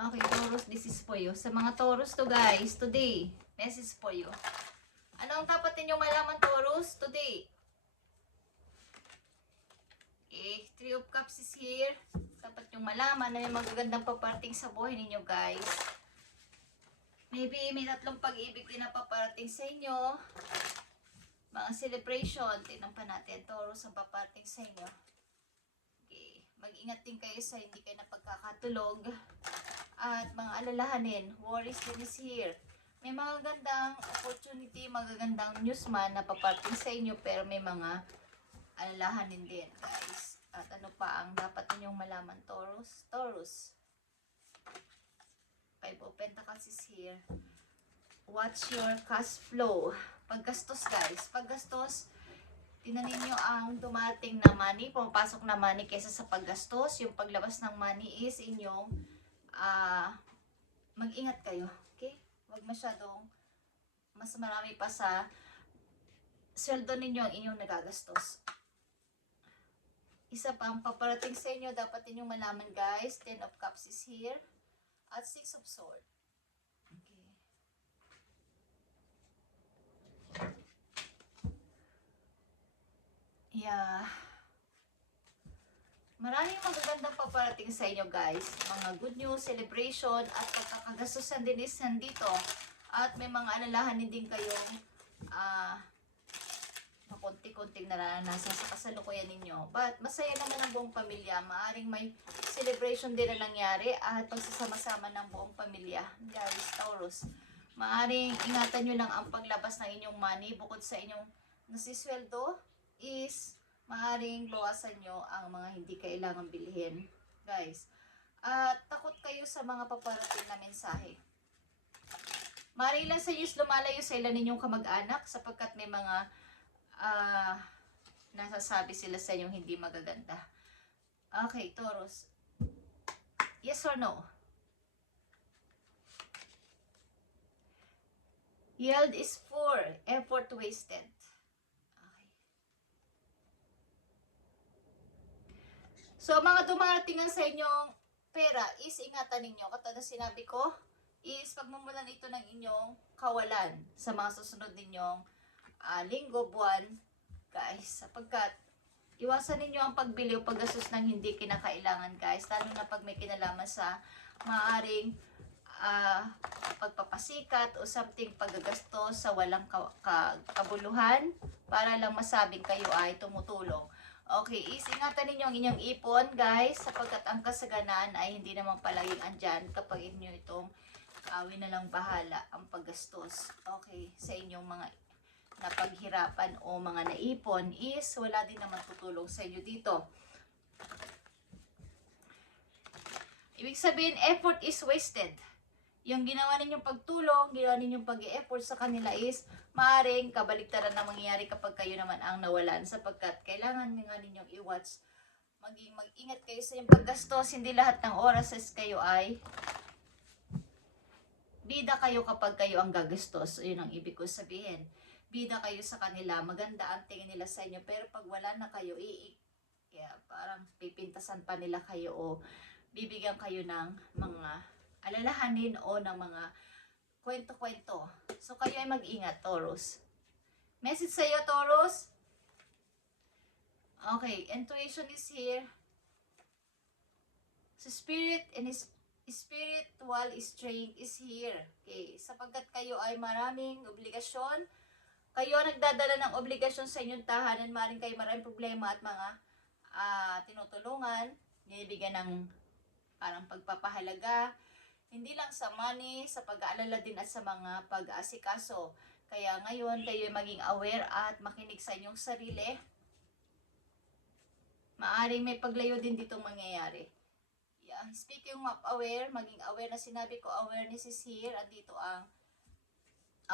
Okay, Taurus, this is for you. Sa mga Taurus to guys, today, message for you. Ano ang dapat ninyong malaman, Taurus, today? Okay, Three of Cups is here. Dapat yung malaman na may magagandang paparating sa buhay ninyo, guys. Maybe may tatlong pag-ibig din na paparating sa inyo. Mga celebration, tingnan pa natin, Taurus, ang paparating sa inyo. Okay, mag-ingat din kayo sa hindi kayo napagkakatulog. At mga alalahanin, worries din is here. May mga gandang opportunity, magagandang news man na paparating sa inyo, pero may mga alalahanin din, guys. At ano pa ang dapat ninyong malaman, Taurus? Taurus. Five of Pentacles is here. Watch your cash flow. Paggastos, guys. Paggastos, tinanin nyo ang dumating na money, pumapasok na money kaysa sa paggastos. Yung paglabas ng money is inyong mag-ingat kayo. Okay? Huwag masyadong mas marami pa sa sweldo ninyo ang inyong nagagastos. Isa pa ang paparating sa inyo, dapat ninyong malaman, guys. Ten of Cups is here. At Six of Swords. Okay. Yeah. Maraming magagandang paparating sa inyo, guys. Mga good news, celebration, at pagkakagastusan din is nandito. At may mga alalahanin din kayong konti-konting naranasan sa kasalukuyan ninyo. But masaya naman ang buong pamilya. Maaring may celebration din na nangyari at pagsasama-sama ng buong pamilya. Guys, Taurus. Maaring ingatan nyo lang ang paglabas ng inyong money bukod sa inyong nasisweldo is maaring bawasan nyo ang mga hindi kailangan bilhin. Guys, takot kayo sa mga paparating na mensahe. Maaring lang sa inyo lumalayo sa ilan ninyong kamag-anak sapagkat may mga nasasabi sila sa inyong hindi magaganda. Okay, Taurus. Yes or no? Yield is 4. Effort wasted. Okay. So, mga dumarating sa inyong pera is ingatan ninyo. Katulad na sinabi ko, is pagmumulan ito ng inyong kawalan sa mga susunod ninyong linggo, buwan, guys, sapagkat iwasan ninyo ang pagbili o paggastos ng hindi kinakailangan, guys, lalo na pag may kinalaman sa maaring pagpapasikat o something paggagastos sa walang kabuluhan para lang masabing kayo ay tumutulong. Okay, ingatan ninyo ang inyong ipon, guys, sapagkat ang kasaganaan ay hindi naman palaging andyan kapag inyo itong na lang bahala ang paggastos. Okay, sa inyong mga napaghirapan o mga naipon is wala din naman tutulong sa inyo dito. Ibig sabihin, effort is wasted. Yung ginawa ninyong pagtulong, ginawa ninyong pag-i-effort sa kanila is maaaring kabaligtaran na mangyayari kapag kayo naman ang nawalan sapagkat kailangan nga ninyong i-watch. Mag-ingat kayo sa inyong paggastos. Hindi lahat ng oras is kayo ay bida kayo kapag kayo ang gagastos. So, yun ang ibig ko sabihin. Bida kayo sa kanila, maganda ang tingin nila sa inyo, pero pag wala na kayo, kaya parang pipintasan pa nila kayo o bibigyan kayo ng mga alalahanin o ng mga kwento-kwento. So kayo ay mag-ingat, Taurus. Message sa iyo, Taurus. Okay, intuition is here. So spirit and spiritual strength is here. Okay, sapagkat kayo ay maraming obligasyon, kayo nagdadala ng obligasyon sa inyong tahanan, maaaring kayo maraming problema at mga tinutulungan, binibigyan ng parang pagpapahalaga, hindi lang sa money, sa pag-aalala din at sa mga pag-aasikaso. Kaya ngayon kayo maging aware at makinig sa inyong sarili. Maaaring may paglayo din ditong mangyayari. Yeah. Speaking of aware, maging aware na sinabi ko, awareness is here at dito ang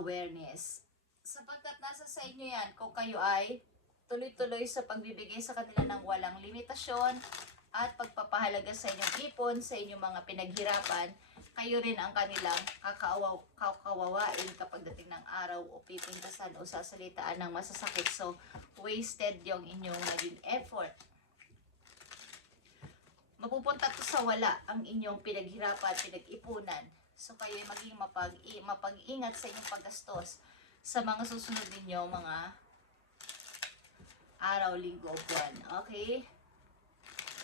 awareness. Sapagkat nasa sa inyo yan kung kayo ay tuloy-tuloy sa pagbibigay sa kanila ng walang limitasyon at pagpapahalaga sa inyong ipon, sa inyong mga pinaghirapan, kayo rin ang kanilang kakawawain kapag dating ng araw o pipintasan o sasalitaan ng masasakit. So, wasted yung inyong naging effort. mapupunta to sa wala ang inyong pinaghirapan, pinag-ipunan. So kayo ay maging mapag-ingat sa inyong paggastos sa mga susunod ninyo mga araw, linggo, buwan. Okay?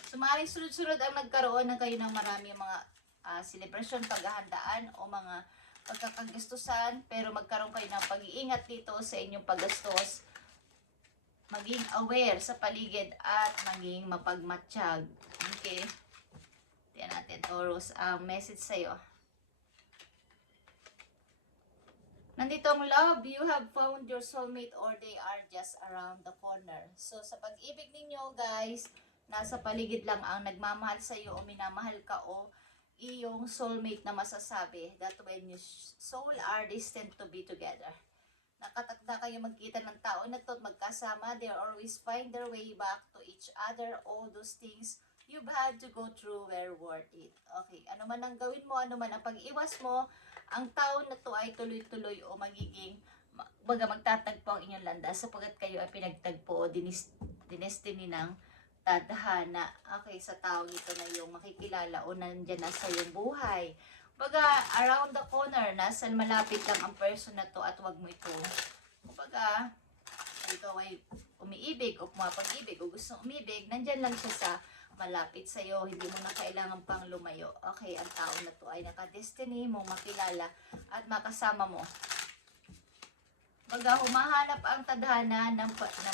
So maaaring sunod-sunod ang nagkaroon ng kayo ng marami mga selebrasyon, paghahandaan o mga pagkakagastusan, pero magkaroon kayo ng pag-iingat dito sa inyong paggastos, maging aware sa paligid at maging mapagmatsyag. Okay? Tingnan natin, Taurus, ang message sa'yo. Nandito ang love, you have found your soulmate or they are just around the corner. So sa pag-ibig ninyo guys, nasa paligid lang ang nagmamahal sa'yo o minamahal ka o iyong soulmate na masasabi that when your soul are destined to be together. Nakatakda kayo magkita ng tao na to at magkasama, they always find their way back to each other. All those things you've had to go through were worth it. Okay, ano man ang gawin mo, ano man ang pag-iwas mo, ang tao na to ay tuloy-tuloy o magiging magtatagpo ang inyong landas sapagkat kayo ay pinagtagpo o dinestiny ng tadhana. Okay, sa tao ito na yung makikilala o nandyan na sa iyong buhay. Kumbaga, around the corner, nasa malapit lang ang person na to at wag mo ito. Kumbaga, ikaw ay umiibig o pumapag-ibig o gusto umibig, nandyan lang siya sa malapit sa iyo, hindi mo na kailangan pang lumayo. Okay, ang tao na to ay naka-destiny mo makilala at makasama mo. Baga humahanap ang tadhana ng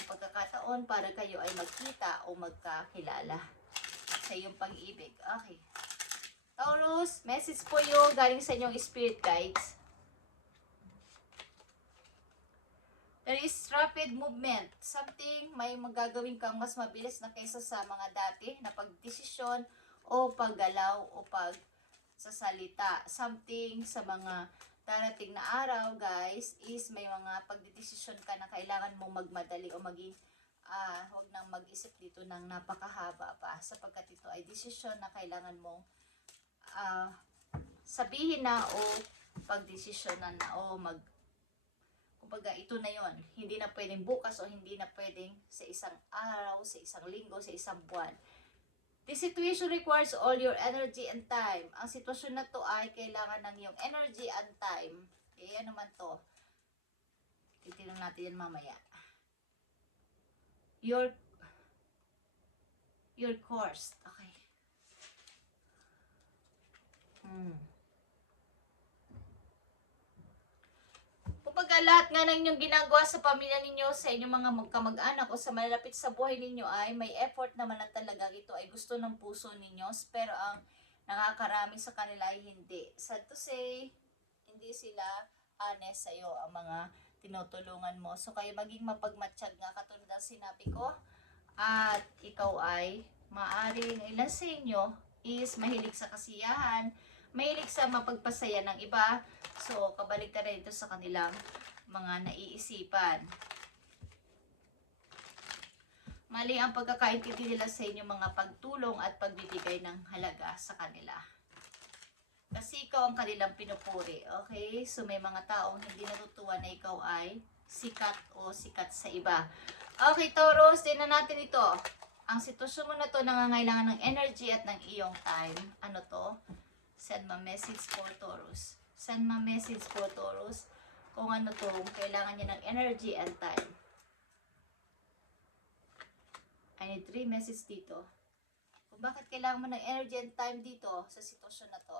pagkakataon para kayo ay magkita o magkakilala sa iyong pag-ibig. Okay. Taurus, message po yung galing sa inyong spirit guides. There is rapid movement. Something may magagawin kang mas mabilis na kaysa sa mga dati na pagdesisyon o paggalaw o pagsasalita. Something sa mga darating na araw, guys, is may mga pagdedesisyon ka na kailangan mong magmadali o maging huwag nang mag-isip dito ng napakahaba pa sapagkat ito ay desisyon na kailangan mong sabihin na o pagdesisyonan na o kumbaga ito na yon, hindi na pwedeng bukas o hindi na pwedeng sa isang araw, sa isang linggo, sa isang buwan. This situation requires all your energy and time. Ang sitwasyon na to ay kailangan ng iyong energy and time. Eh, ano naman to? Titignan natin yan mamaya. Your course. Okay. Kumbaga lahat nga ng inyong ginagawa sa pamilya ninyo, sa inyong mga magkamag-anak o sa malalapit sa buhay ninyo ay may effort naman na talaga. Ito ay gusto ng puso ninyo, pero ang nakakarami sa kanila ay hindi. Sad to say, hindi sila honest sa iyo ang mga tinutulungan mo. So kayo maging mapagmatsyag nga katulad ng sinabi ko. At ikaw ay maaring ilan sa inyo is mahilig sa kasiyahan, mahilig sa mapagpasaya ng iba. So, kabaligtaran ito sa kanilang mga naiisipan. Mali ang pagkakaintindi nila sa inyong mga pagtulong at pagbibigay ng halaga sa kanila. Kasi ikaw ang kanilang pinupuri. Okay? So, may mga taong hindi natutuwa na ikaw ay sikat o sikat sa iba. Okay, Taurus, tingnan natin ito. Ang sitwasyon mo na to nangangailangan ng energy at ng iyong time. Ano to? Send my message for Taurus. Send my message for Taurus. Kung ano to, kailangan niya ng energy and time. I need 3 messages dito. Kung bakit kailangan mo ng energy and time dito sa sitwasyon na to.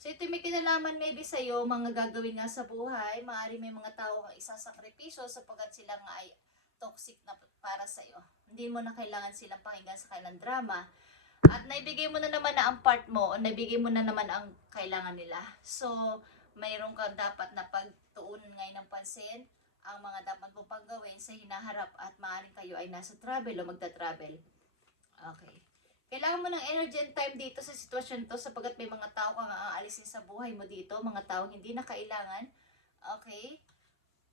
So ito may kinalaman maybe sa'yo, mga gagawin nga sa buhay. Maaari may mga tao kang isasakripisyo sapagkat sila nga ay toxic na para sa'yo. Hindi mo na kailangan silang pakinggan sa kailang drama. At naibigay mo na naman na ang part mo o naibigay mo na naman ang kailangan nila. So, mayroon kang dapat na pagtuunan ngayon ng pansin ang mga dapat mong paggawin sa hinaharap at maaaring kayo ay nasa travel o magta-travel. Okay. Kailangan mo ng energy and time dito sa sitwasyon to sapagkat may mga tao kang aalisin sa buhay mo dito, mga tao hindi na kailangan. Okay?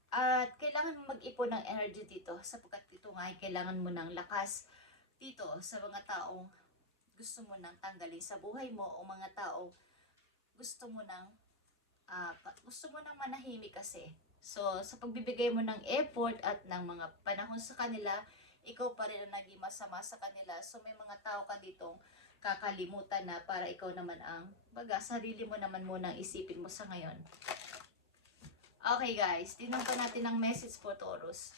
At kailangan mo mag-ipon ng energy dito sapagkat ito nga ay kailangan mo ng lakas dito sa mga taong gusto mo nang tanggalin sa buhay mo o mga tao gusto mo nang manahimik kasi. So, sa pagbibigay mo ng effort at ng mga panahon sa kanila, ikaw pa rin ang naging masama sa kanila. So may mga tao ka ditong kakalimutan na para ikaw naman ang, baga, sarili mo naman muna ang isipin mo sa ngayon. Okay guys, tingnan pa natin ang message for Taurus.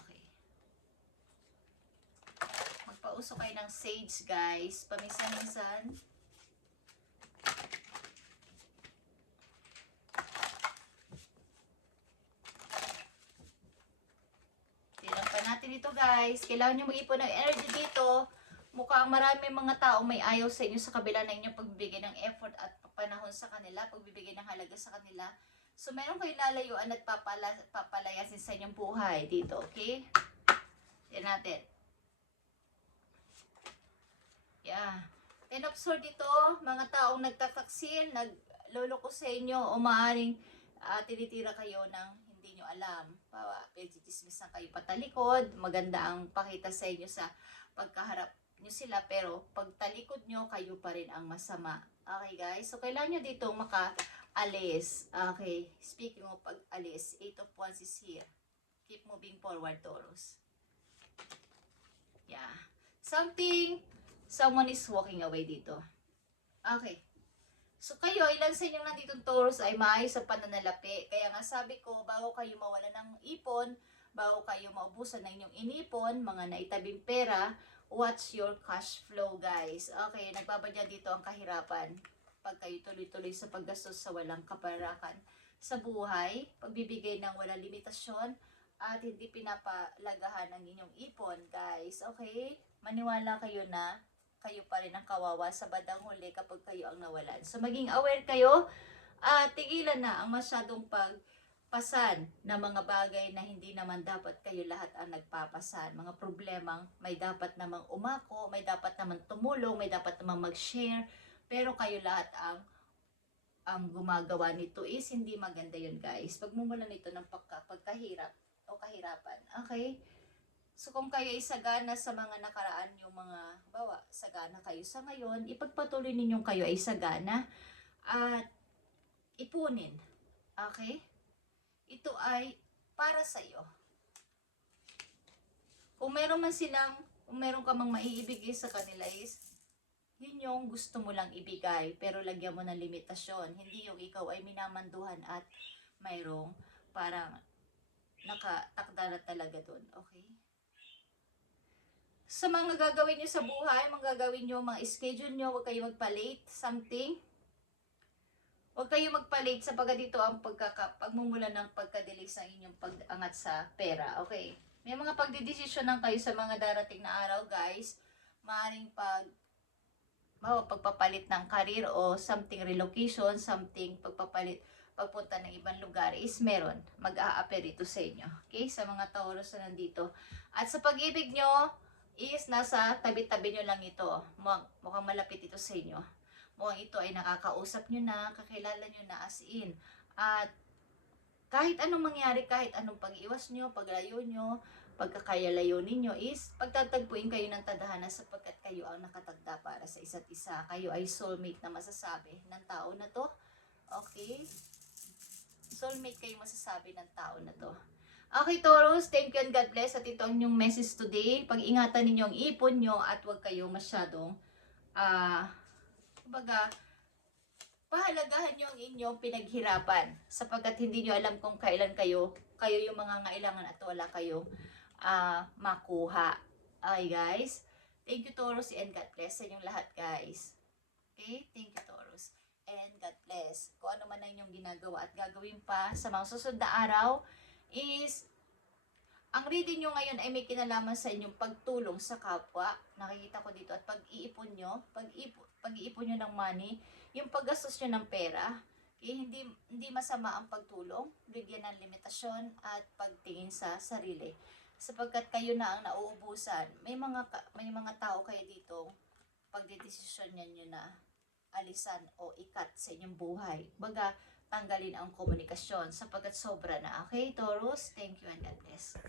Okay. Magpausok kayo ng sage guys, paminsan-minsan. Tingnan pa natin ito guys, kailangan nyo mag-ipon ng energy dito. Mukhang marami mga tao may ayaw sa inyo sa kabila ng inyong pagbibigay ng effort at panahon sa kanila, pagbibigay ng halaga sa kanila. So, meron kayo lalayuan at papalayasin sa inyong buhay dito, okay? Yan natin. Yeah. Ten of Swords dito, mga taong nagtataksil, nagloloko sa inyo o maaaring tinitira kayo ng hindi nyo alam. Pagchichismisan kayo patalikod, maganda ang pakita sa inyo sa pagkaharap nyo sila, pero pag talikod nyo, kayo pa rin ang masama. Okay guys, so kailangan nyo dito maka-alis. Okay, speaking of pag-alis, 8 of Wands is here. Keep moving forward, Taurus. Yeah. Someone is walking away dito. Okay. So kayo, ilan sa inyong nandito Taurus ay maayos sa pananalapi. Kaya nga sabi ko, bago kayo mawala ng ipon, bago kayo maubusan ng inyong inipon, mga naitabing pera, watch your cash flow guys. Okay, nagbabadya dito ang kahirapan. Pag kayo tuloy-tuloy sa paggastos sa walang kaparakan sa buhay, pagbibigay ng walang limitasyon, at hindi pinapalagahan ng inyong ipon guys. Okay, maniwala kayo na kayo pa rin ang kawawa sa bandang huli kapag kayo ang nawalan. So maging aware kayo at tigilan na ang masyadong pagpasan na mga bagay na hindi naman dapat kayo lahat ang nagpapasan. Mga problemang may dapat namang umako, may dapat naman tumulong, may dapat namang mag-share, pero kayo lahat ang gumagawa nito is hindi maganda yun guys. Pagmumulan nito ng pagkahirap o kahirapan. Okay? So kung kayo ay sagana sa mga nakaraan yung mga bawa, sagana kayo sa ngayon, ipagpatuloy ninyong kayo ay sagana at ipunin. Okay? Ito ay para sa iyo. Kung meron ka mang maiibigay sa kanila is, yun yung gusto mo lang ibigay, pero lagyan mo ng limitasyon. Hindi yung ikaw ay minamanduhan at mayroong parang nakatakda na talaga doon. Okay? Sa mga gagawin nyo sa buhay, mga gagawin nyo, mga schedule nyo, huwag kayo magpa-late something. Huwag kayo magpa-late sapagkat dito ang pagmumula ng pagkadilis ng inyong pag-angat sa pera. Okay? May mga pagdidesisyon lang kayo sa mga darating na araw, guys. Maaaring pagpapalit ng career o something relocation, something pagpunta ng ibang lugar is meron. Mag-a-appear ito sa inyo. Okay? Sa mga Taurus na nandito. At sa pag-ibig nyo, is nasa tabi-tabi nyo lang ito. Mukhang malapit ito sa inyo. Mukhang ito ay nakakausap nyo na, kakilala nyo na as in. At kahit anong mangyari, kahit anong pag-iwas nyo, paglayo nyo, pagkakayalayo ninyo is pagtatagpuin kayo ng tadhana sapagkat kayo ang nakatagda para sa isa't isa. Kayo ay soulmate na masasabi ng tao na to. Okay? Soulmate kayo masasabi ng tao na to. Okay, Taurus, thank you and God bless. At ito ang inyong message today. Pag-ingatan ninyo ang ipon nyo at huwag kayong masyadong, pahalagahan nyo ang inyong pinaghirapan. Sapagkat hindi nyo alam kung kailan kayo yung mga ngailangan at wala kayong makuha. Okay, guys. Thank you, Taurus, and God bless sa inyong lahat, guys. Okay? Thank you, Taurus. And God bless. Kung ano man ang inyong ginagawa at gagawin pa sa mga susunod na araw, is ang reading nyo ngayon ay may kinalaman sa inyong pagtulong sa kapwa. Nakikita ko dito. At pag-iipon nyo ng money, yung paggastos nyo ng pera, hindi masama ang pagtulong, bigyan ng limitasyon at pagtingin sa sarili. Sapagkat kayo na ang nauubusan. May mga tao kayo dito, pagdedesisyon nyo na alisan o ikat sa inyong buhay. Baga, tanggalin ang komunikasyon sapagkat sobra na. Okay, Taurus? Thank you and God bless.